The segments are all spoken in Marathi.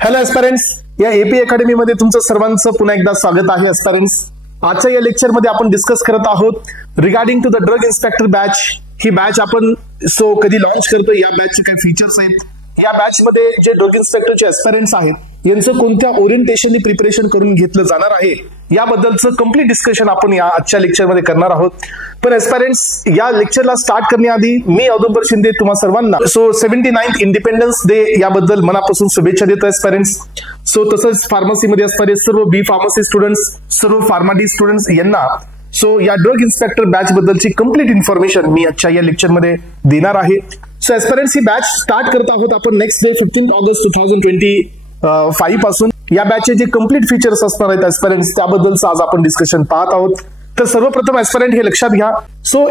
हॅलो एस्पायरंट्स, या एपी अकॅडमी मध्ये तुमचं सर्वांचं पुन्हा एकदा स्वागत आहे. एस्पायरंट्स, आजच्या या लेक्चर मध्ये आपण डिस्कस करत आहोत regarding to the drug inspector batch. ही बॅच आपण कधी लॉन्च करतो, या बॅचचे काय फीचर्स आहेत, या बॅच मध्ये जे ड्रग इन्स्पेक्टरचे एस्पायरंट्स आहेत यांचं कोणत्या ओरिएंटेशननी प्रिपरेशन करून घेतलं जाणार आहे याबद्दलचं कंप्लीट डिस्कशन आपण या आजच्या लेक्चर मध्ये करणार आहोत. पण एस्पायरंट्स, या लेक्चरला स्टार्ट करण्याआधी मी औदुंबर शिंदे तुम्हा सर्वांना 79th इंडिपेंडन्स डे याबद्दल मनापासून शुभेच्छा देतो एस्पायरंट्स. तसंच फार्मसीमध्ये असणारे सर्व बी फार्मसी स्टुडंट्स, सर्व फार्मा डी स्टुडंट्स यांना या ड्रग इन्स्पेक्टर बॅच बद्दलची कंप्लीट इन्फॉर्मेशन मी आजच्या या लेक्चर मध्ये देणार आहे. एस्पायरंट्स, ही बॅच स्टार्ट करत आहोत आपण नेक्स्ट डे 15 ऑगस्ट 2025 पासून. या बॅचचे जे कंप्लीट फीचर्स असणार आहेत एस्पायरंट्स त्याबद्दलचं आज आपण डिस्कशन पाहत आहोत. तर सर्वप्रथम एस्पायरंट हे लक्षात घ्या,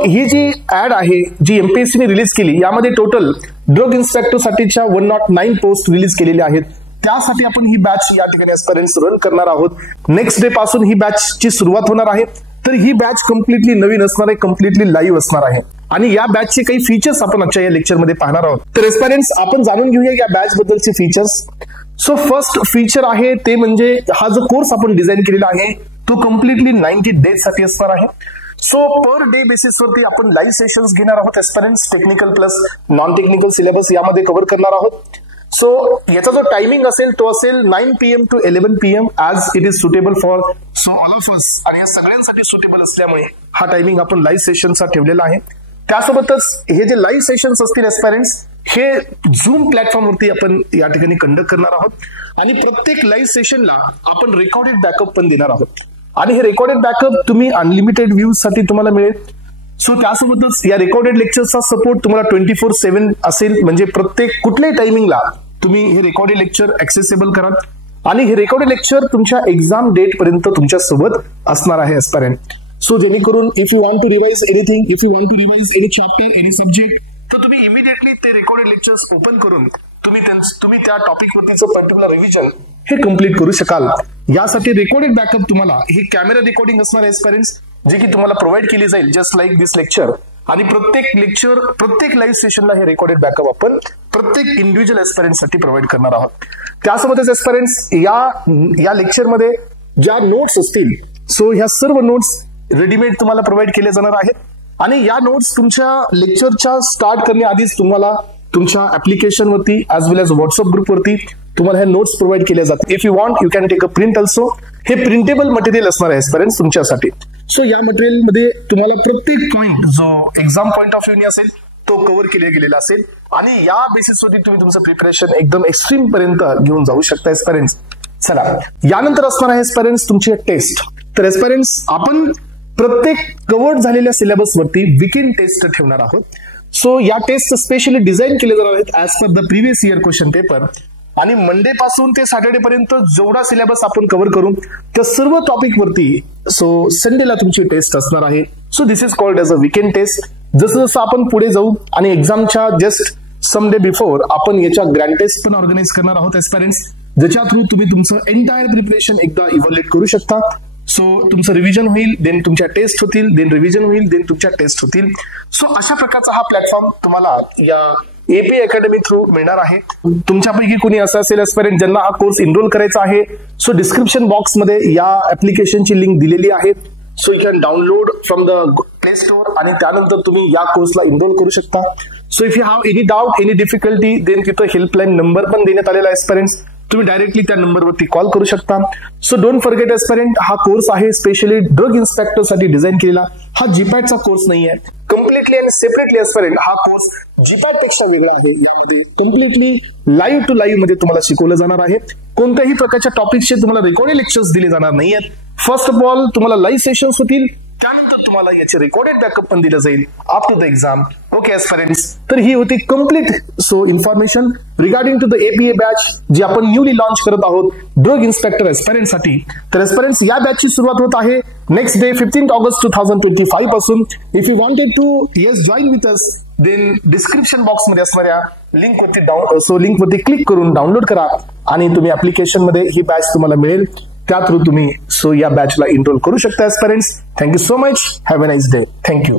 ही जी ऍड आहे जी एमपीएससीने रिलीज केली, यामध्ये टोटल ड्रग इन्स्पेक्टर साठीच्या 109 पोस्ट रिलीज केलेल्या आहेत. त्यासाठी आपण ही बॅच या ठिकाणी एस्पायरंट्स रन करणार आहोत. नेक्स्ट डे पासून ही बॅचची सुरुवात होणार आहे. तर ही बॅच कम्प्लिटली नवीन असणार आहे, कम्प्लिटली लाईव्ह असणार आहे आणि या बॅचचे काही फीचर्स आपण आजच्या या लेक्चर मध्ये पाहणार आहोत. तर एस्पायरंट्स, आपण जाणून घेऊया या बॅच बद्दलचे फीचर्स. फर्स्ट फीचर आहे ते म्हणजे हा जो कोर्स आपण डिझाईन केलेला आहे तो कम्प्लिटली 90 डेज साठी असणार आहे. पर डे बेसिसवरती आपण लाईव्ह सेशन्स घेणार आहोत aspirants. Technical plus non technical syllabus यामध्ये कव्हर करणार आहोत. याचा जो टायमिंग असेल तो असेल 9 PM to 11 PM as it is suitable for all of us, आणि या सगळ्यांसाठी सुटेबल असल्यामुळे हा टायमिंग आपण लाईव्ह सेशनचा ठेवलेला आहे. त्यासोबतच हे जे लाईव्ह सेशन्स असतील एस्पायरंट्स हे झूम प्लॅटफॉर्मवरती आपण या ठिकाणी कंडक्ट करणार आहोत आणि प्रत्येक लाईव्ह सेशनला आपण रेकॉर्डेड बॅकअप पण देणार आहोत आणि हे रेकॉर्डेड बॅकअप तुम्ही अनलिमिटेड व्ह्यूज साठी तुम्हाला मिळेल. त्यासोबतच या रेकॉर्डेड लेक्चरचा सपोर्ट तुम्हाला 24/7 असेल, म्हणजे प्रत्येक कुठल्याही टायमिंगला तुम्ही हे रेकॉर्डेड लेक्चर ऍक्सेसेबल कराल आणि हे रेकॉर्डेड लेक्चर तुमच्या एक्झाम डेट पर्यंत तुमच्या सोबत असणार आहे एस्पायरंट. जेणेकरून if you want to revise anything, if you want to revise any chapter, any subject, तर तुम्ही इमिडिएटली ते रेकॉर्डेड लेक्चर्स ओपन करून तुम्ही त्या टॉपिक वरतीचं पर्टिक्युलर रिव्हिजन हे कम्प्लीट करू शकाल. यासाठी रेकॉर्डेड बॅकअप तुम्हाला हे कॅमेरा रेकॉर्डिंग असणार आहे एस्पायरंट्स, जे की तुम्हाला प्रोव्हाइड केली जाईल जस्ट लाईक दिस लेक्चर. आणि प्रत्येक लाईव्ह सेशनला हे रेकॉर्डेड बॅकअप आपण प्रत्येक इंडिव्हिज्युअल एस्पायरंट साठी प्रोव्हाइड करणार आहोत. त्यासोबतच एस्पायरंट्स या लेक्चरमध्ये ज्या नोट्स असतील ह्या सर्व नोट्स रेडीमेड तुम्हाला प्रोव्हाइड केले जाणार आहेत आणि या नोट्स तुमच्या लेक्चरच्या स्टार्ट करण्याआधीच तुम्हाला तुमच्या ऍप्लिकेशन वरती as well as WhatsApp group वरती तुम्हाला हे नोट्स प्रोव्हाइड केले जातात. If you want you can take a print also. हे प्रिंटेबल मटेरियल असणार आहे एस्पायरंट्स तुमच्यासाठी. या मटेरियल मध्ये तुम्हाला प्रत्येक पॉईंट जो एक्झाम पॉईंट ऑफ व्ह्यू असेल तो कव्हर केला गेलेला असेल आणि या बेसिसवरती तुम्ही तुमचं प्रिपरेशन एकदम एक्स्ट्रीम पर्यंत घेऊन जाऊ शकता एस्पायरंट्स. चला, यानंतर असणार आहे एस्पायरंट्स तुमची टेस्ट. तर एस्पायरंट्स, आपण प्रत्येक कव्हर्ड झालेल्या सिलेबस वरती वीकेंड टेस्ट ठेवणार आहोत. या टेस्ट स्पेशली डिझाईन केले जाणार आहेत as per the previous year question paper आणि मंडे पासून ते सॅटर्डे पर्यंत जेवढा सिलेबस आपण कव्हर करू त्या सर्व टॉपिक वरती संडेला तुमची टेस्ट असणार आहे. This is called as a weekend test. जसं जसं आपण पुढे जाऊ आणि एक्झामच्या जस्ट सम डे बिफोर आपण याच्या ग्रँड टेस्ट पण ऑर्गनाइज करणार आहोत एस्पायरंट्स, ज्याच्या थ्रू तुम्ही तुमचं एंटायर प्रिपरेशन एकदा इव्हॅल्युएट करू शकता. तुमचं रिव्हिजन होईल, देन तुमच्या टेस्ट होतील, देन रिव्हिजन होईल, देन तुमच्या टेस्ट होतील. अशा प्रकारचा हा प्लॅटफॉर्म तुम्हाला या एपी अकॅडमी थ्रू मिळणार आहे. तुमच्यापैकी कोणी असं असेल एस्पायरंट ज्यांना हा कोर्स इनरोल करायचा आहे, डिस्क्रिप्शन बॉक्समध्ये या ऍप्लिकेशनची लिंक दिलेली आहे. You can download from the Play Store आणि त्यानंतर तुम्ही या कोर्सला इनरोल करू शकता. If you have any doubt, any difficulty, then तिथं हेल्पलाईन नंबर पण देण्यात आलेला आहे एस्पायरंट्स, तुम्ही डायरेक्टली त्या नंबरवरती कॉल करू शकता. डोंट फॉरगेट एस्पायरंट, हा कोर्स आहे स्पेशली ड्रग इन्स्पेक्टर साठी डिझाईन केलेला. हा जीपॅटचा कोर्स नाही आहे, कम्प्लिटली आणि सेपरेटली एस्पायरंट हा कोर्स जीपॅट पेक्षा वेगळा आहे. यामध्ये कम्प्लिटली लाईव्ह टू लाईव्ह मध्ये तुम्हाला शिकवलं जाणार आहे. कोणत्याही प्रकारच्या टॉपिक्सचे तुम्हाला रेकॉर्डेड लेक्चर्स दिले जाणार नाही आहेत. फर्स्ट ऑफ ऑल तुम्हाला लाईव्ह सेशन्स होतील, त्यानंतर तुम्हाला याचे रेकॉर्डेड बॅकअप पण दिलं जाईल up to the exam. Okay aspirants, तर ही होती complete information regarding to the APA batch जी आपण न्यूली लॉन्च करत आहोत ड्रग इन्स्पेक्टर एस्पायरंट साठी. तर एस्पायरंट्स, या बॅचची सुरुवात होत आहे नेक्स्ट डे 15 ऑगस्ट 2025 पासून. If you wanted to join with us, then description box मध्ये असणाऱ्या लिंकवरती क्लिक करून डाउनलोड करा आणि तुम्ही ऍप्लिकेशन मध्ये ही बॅच तुम्हाला मिळेल. त्या थ्रू तुम्ही या बॅचला इनरोल करू शकता aspirants. Thank you so much. Have a nice day. Thank you.